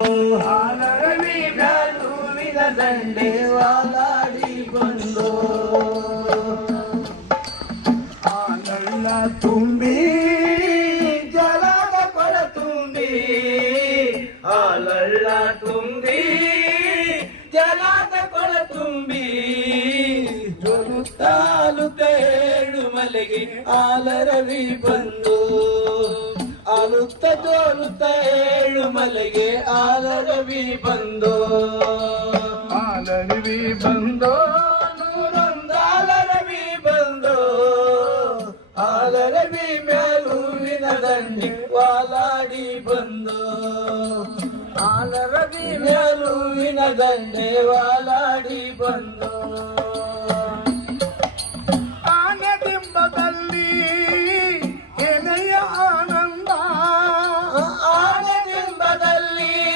ಹಾಲರವಿ ಮ್ಯಾಲುವಿನ ದಂಡೆ ವಾಲಾಡಿ ಬಂದು ಹಾಲಲ್ಲ ತುಂಬಿ ಜಲದ ಕೊಳ ತುಂಬಿ ಹಾಲಲ್ಲ ತುಂಬಿ ಜಲದ ಕೊಳ ತುಂಬಿ ಜೋರುತ್ತಾಲುತ್ತೇಳು ಮಲೆಗೆ ಹಾಲರವಿ ಬಂದು ಆಲುತ್ತ ಜೋರುತ್ತ ಏಳು ಮಲೆಗೆ ಆಲರವಿ ಬಂದು ಆಲರವಿ ಬಂದು ನೂರೊಂದಾಲರವಿ ಬಂದು ಆಲರವಿ ಮೇಲುವಿನ ದಂಡಿ ವಾಲಾಡಿ ಬಂದು ಆಲರವಿ ಮೇಲುವಿನ ದಂಡೆ ವಾಲಾಡಿ ಬಂದು